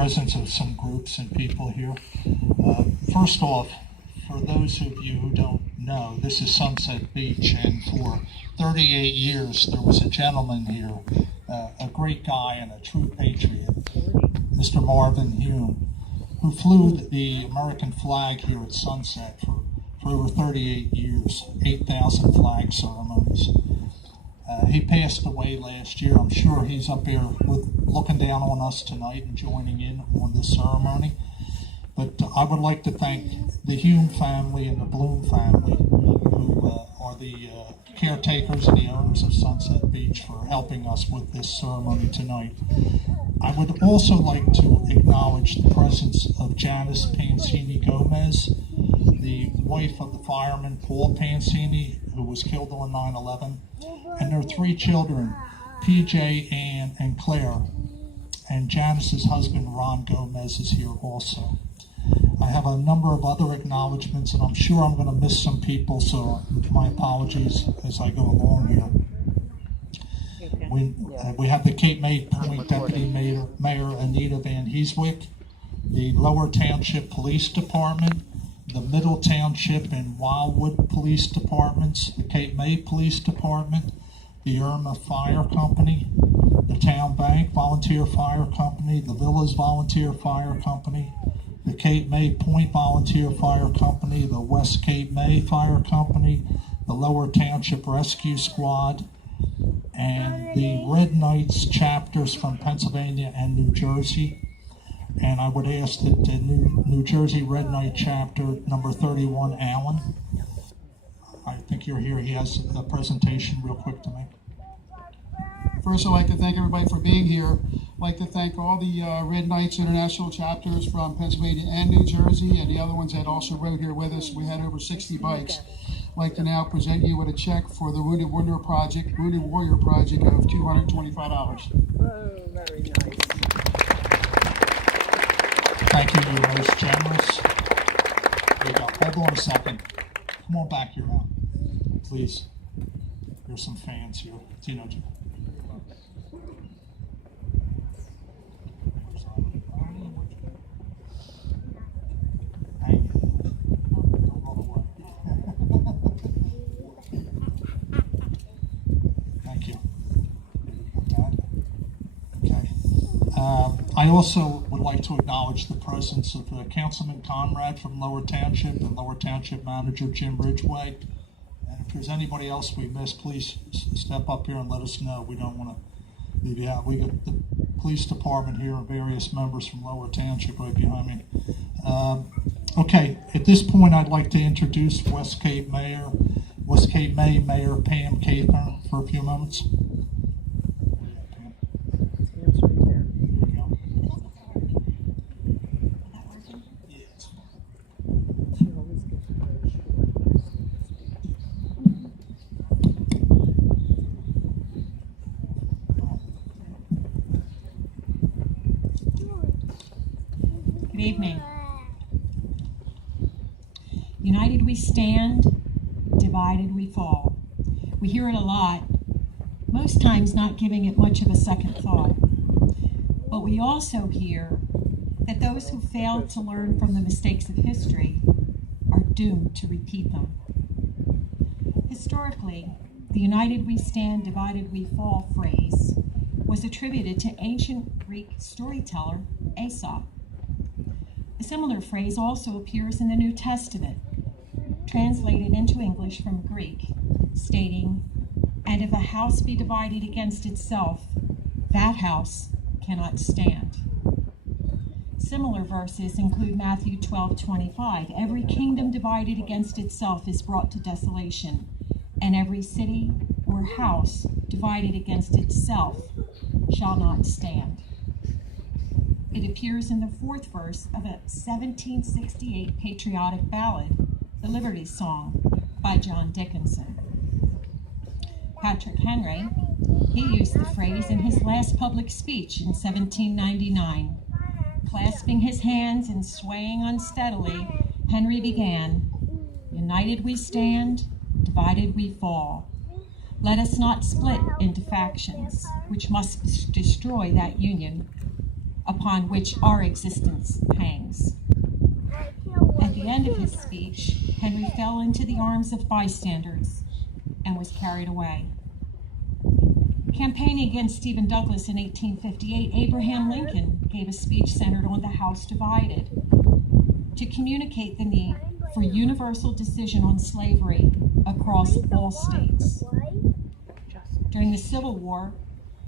presence of some groups and people here. First off, for those of you who don't know, this is Sunset Beach, and for 38 years there was a gentleman here, a great guy and a true patriot, Mr. Marvin Hume, who flew the American flag here at Sunset for over 38 years, 8,000 flag ceremonies. He passed away last year. I'm sure he's up there looking down on us tonight and joining in on this ceremony. But I would like to thank the Hume family and the Bloom family, who are the caretakers and the owners of Sunset Beach, for helping us with this ceremony tonight. I would also like to acknowledge the presence of Janice Pansini Gomez, the wife of the fireman Paul Pansini, who was killed on 9/11, and their 3 children, PJ, Ann, and Claire. And Janice's husband, Ron Gomez, is here also. I have a number of other acknowledgments, and I'm sure I'm going to miss some people, so my apologies as I go along here. We have the Cape May Point Deputy Mayor Anita Van Heeswick, the Lower Township Police Department, the Middle Township and Wildwood Police Departments, the Cape May Police Department, the Irma Fire Company, the Town Bank Volunteer Fire Company, the Villas Volunteer Fire Company, the Cape May Point Volunteer Fire Company, the West Cape May Fire Company, the Lower Township Rescue Squad, and the Red Knights chapters from Pennsylvania and New Jersey. And I would ask that the New Jersey Red Knight chapter number 31, Alan, I think you're here. He has a presentation real quick to make. First, I'd like to thank everybody for being here. I'd like to thank all the Red Knights International chapters from Pennsylvania and New Jersey, and the other ones that also rode here with us. We had over 60 bikes. I'd like to now present you with a check for the Wounded Warrior Project of $225. Oh, very nice. Thank you. You're most generous. There you go. Hold on a second. Come on back here now, please. There's some fans here. Tino. Thank you. Okay. I also would like to acknowledge the presence of Councilman Conrad from Lower Township and Lower Township Manager Jim Ridgway. And if there's anybody else we missed, please step up here and let us know. We don't want to leave you out. We got the police department here and various members from Lower Township right behind me. Okay, at this point, I'd like to introduce West Cape May Mayor Pam Cather for a few moments. Good evening. United we stand, divided we fall. We hear it a lot, most times not giving it much of a second thought. But we also hear that those who fail to learn from the mistakes of history are doomed to repeat them. Historically, the United we stand, divided we fall phrase was attributed to ancient Greek storyteller Aesop. A similar phrase also appears in the New Testament, translated into English from Greek, stating, "And if a house be divided against itself, that house cannot stand." Similar verses include Matthew 12:25, "Every kingdom divided against itself is brought to desolation, and every city or house divided against itself shall not stand." It appears in the 4th verse of a 1768 patriotic ballad, The Liberty Song, by John Dickinson. Patrick Henry, he used the phrase in his last public speech in 1799. Clasping his hands and swaying unsteadily, Henry began, "United we stand, divided we fall. Let us not split into factions, which must destroy that union upon which our existence hangs. At the end of his speech, Henry fell into the arms of bystanders and was carried away. Campaigning against Stephen Douglas in 1858, Abraham Lincoln gave a speech centered on the House divided to communicate the need for universal decision on slavery across all states. During the Civil War,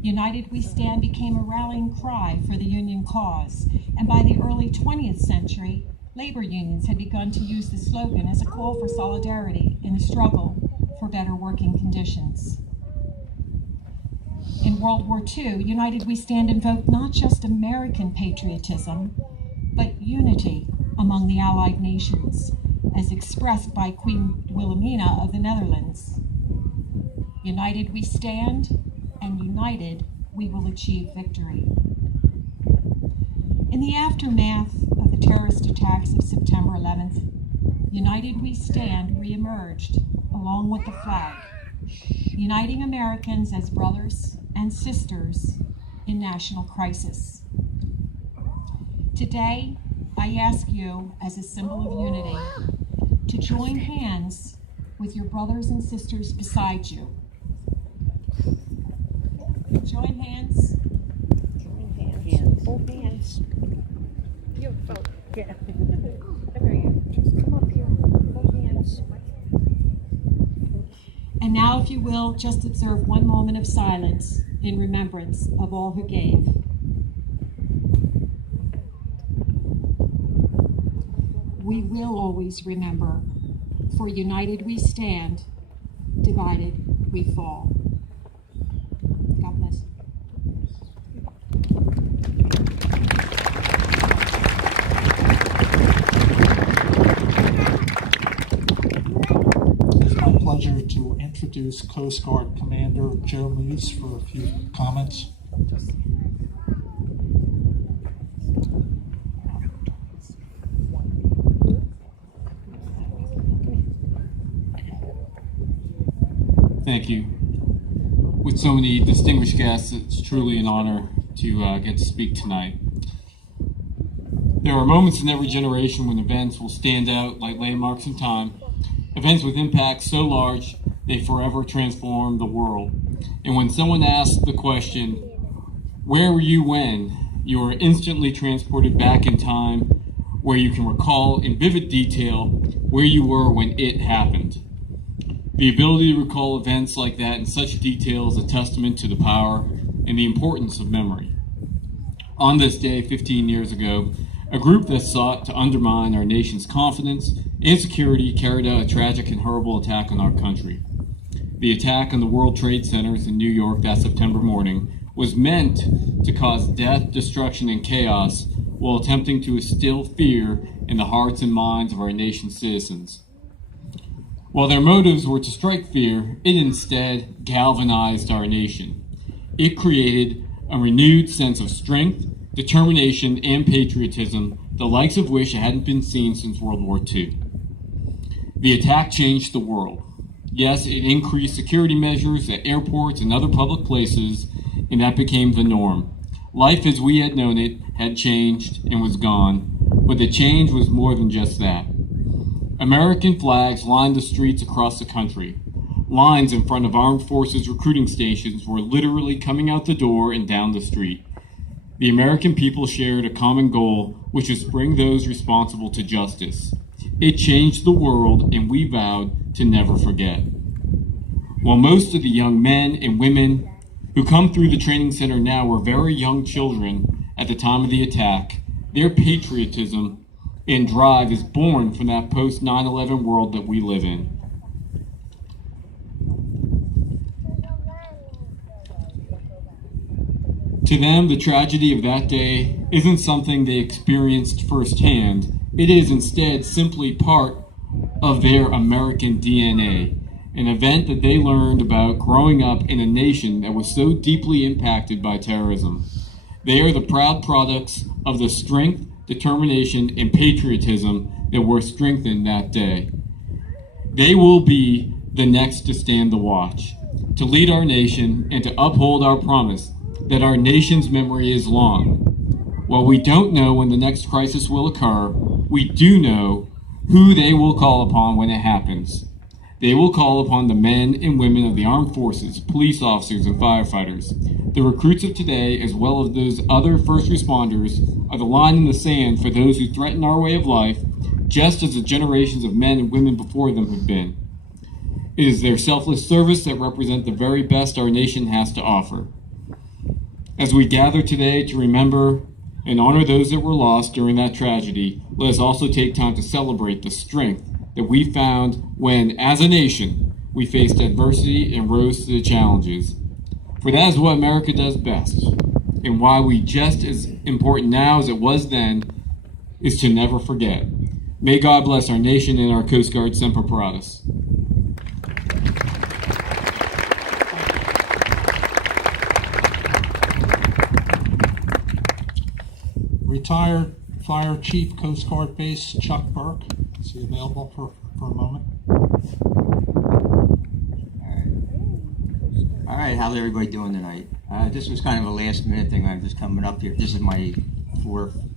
United We Stand became a rallying cry for the Union cause, and by the early 20th century, labor unions had begun to use the slogan as a call for solidarity in the struggle for better working conditions. In World War II, United We Stand invoked not just American patriotism, but unity among the Allied nations, as expressed by Queen Wilhelmina of the Netherlands. United we stand, and united we will achieve victory. In the aftermath of the terrorist attacks of September 11th, United We Stand reemerged along with the flag, uniting Americans as brothers and sisters in national crisis. Today, I ask you, as a symbol of unity, to join hands with your brothers and sisters beside you. Join hands. Join hands. Hold hands. You both. Yeah. There you go. Just come up here. Hold hands. And now, if you will, just observe one moment of silence in remembrance of all who gave. We will always remember, for united we stand, divided we fall. God bless. It's my pleasure to introduce Coast Guard Commander Joe Moose for a few comments. Thank you. With so many distinguished guests, it's truly an honor to get to speak tonight. There are moments in every generation when events will stand out like landmarks in time, events with impacts so large they forever transform the world. And when someone asks the question, where were you when, you are instantly transported back in time where you can recall in vivid detail where you were when it happened. The ability to recall events like that in such detail is a testament to the power and the importance of memory. On this day 15 years ago, a group that sought to undermine our nation's confidence and security carried out a tragic and horrible attack on our country. The attack on the World Trade Centers in New York that September morning was meant to cause death, destruction, and chaos while attempting to instill fear in the hearts and minds of our nation's citizens. While their motives were to strike fear, it instead galvanized our nation. It created a renewed sense of strength, determination, and patriotism, the likes of which hadn't been seen since World War II. The attack changed the world. Yes, it increased security measures at airports and other public places, and that became the norm. Life as we had known it had changed and was gone, but the change was more than just that. American flags lined the streets across the country. Lines in front of armed forces recruiting stations were literally coming out the door and down the street. The American people shared a common goal, which was to bring those responsible to justice. It changed the world, and we vowed to never forget. While most of the young men and women who come through the training center now were very young children at the time of the attack, their patriotism and drive is born from that post-9/11 world that we live in. To them, the tragedy of that day isn't something they experienced firsthand. It is instead simply part of their American DNA, an event that they learned about growing up in a nation that was so deeply impacted by terrorism. They are the proud products of the strength, determination, and patriotism that were strengthened that day. They will be the next to stand the watch, to lead our nation, and to uphold our promise that our nation's memory is long. While we don't know when the next crisis will occur, we do know who they will call upon when it happens. They will call upon the men and women of the armed forces, police officers, and firefighters. The recruits of today, as well as those other first responders, are the line in the sand for those who threaten our way of life, just as the generations of men and women before them have been. It is their selfless service that represent the very best our nation has to offer. As we gather today to remember and honor those that were lost during that tragedy, let us also take time to celebrate the strength that we found when, as a nation, we faced adversity and rose to the challenges. For that is what America does best, and why we just as important now as it was then is to never forget. May God bless our nation and our Coast Guard. Semper Paratus. Retired Fire Chief, Coast Guard Base, Chuck Burke. Is he available for a moment? All right, how's everybody doing tonight? This was kind of a last minute thing. I'm just coming up here. This is my 4th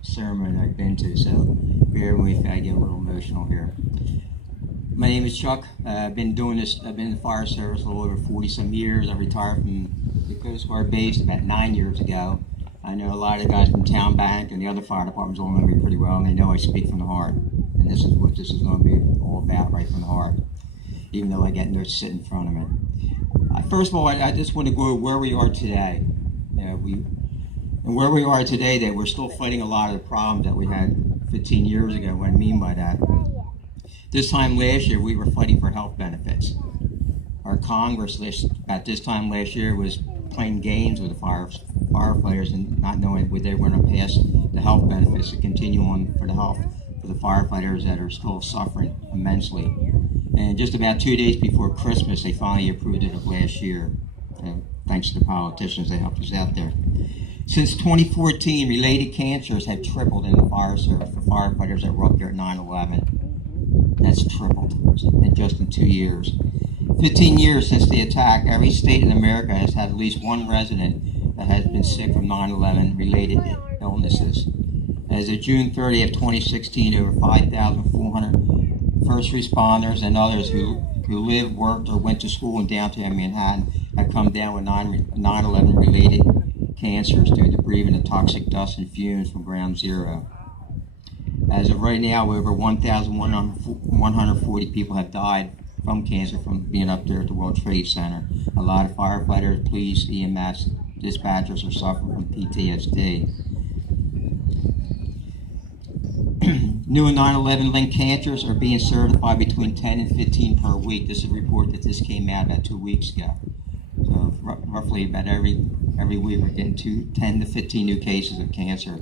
ceremony I've been to, so bear with me if I get a little emotional here. My name is Chuck. I've been doing this, I've been in the fire service a little over 40 some years. I retired from the Coast Guard base about 9 years ago. I know a lot of the guys from Town Bank and the other fire departments all know me pretty well, and they know I speak from the heart. And this is what this is going to be all about, right from the heart, even though I get nervous sitting in front of it. First of all, I just want to go where we are today. And where we are today, that we're still fighting a lot of the problems that we had 15 years ago. What I mean by that, this time last year, we were fighting for health benefits. Our Congress at this time last year was playing games with the firefighters and not knowing whether they were going to pass the health benefits to continue on for the health for the firefighters that are still suffering immensely. And just about 2 days before Christmas, they finally approved it of last year. Thanks to the politicians, they helped us out there. Since 2014, related cancers have tripled in the fire service for firefighters that were up there at 9/11. That's tripled just in 2 years. 15 years since the attack, every state in America has had at least one resident that has been sick from 9/11 related illnesses. As of June 30th, 2016, over 5,400 first responders and others who lived, worked, or went to school in downtown Manhattan had come down with 9/11 related cancers due to breathing the toxic dust and fumes from Ground Zero. As of right now, over 1,140 people have died from cancer from being up there at the World Trade Center. A lot of firefighters, police, EMS, dispatchers are suffering from PTSD. New 9/11 linked cancers are being certified between 10 and 15 per week. This is a report that just came out about 2 weeks ago. So roughly about every week we're getting 10 to 15 new cases of cancer.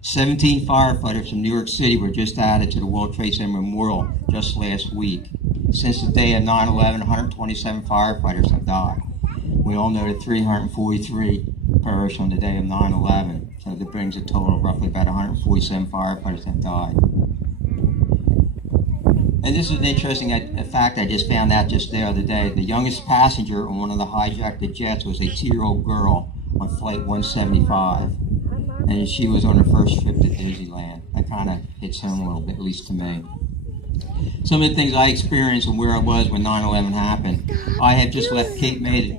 17 firefighters from New York City were just added to the World Trade Center Memorial just last week. Since the day of 9/11, 127 firefighters have died. We all know that 343 perished on the day of 9/11. So that brings a total of roughly about 147 firefighters have died. And this is an interesting fact I just found out just the other day. The youngest passenger on one of the hijacked jets was a 2-year-old girl on Flight 175. And she was on her first trip to Disneyland. That kind of hits home a little bit, at least to me. Some of the things I experienced and where I was when 9/11 happened. I had just left Cape May.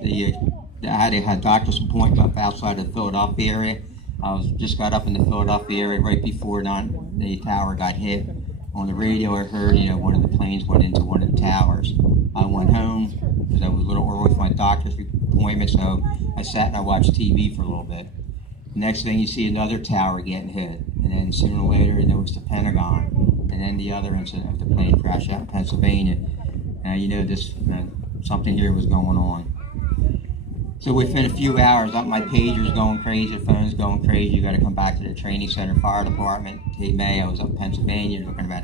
I had a doctor's appointment up outside of the Philadelphia area. I just got up in the Philadelphia area right before the tower got hit. On the radio, I heard, one of the planes went into one of the towers. I went home because I was a little early for my doctor's appointment, so I sat and I watched TV for a little bit. Next thing you see another tower getting hit, and then sooner or later there was the Pentagon, and then the other incident of the plane crash out in Pennsylvania. Something here was going on. So within a few hours, my pager's going crazy, the phone's going crazy. You got to come back to the training center, fire department. Cape May, I was up in Pennsylvania, looking about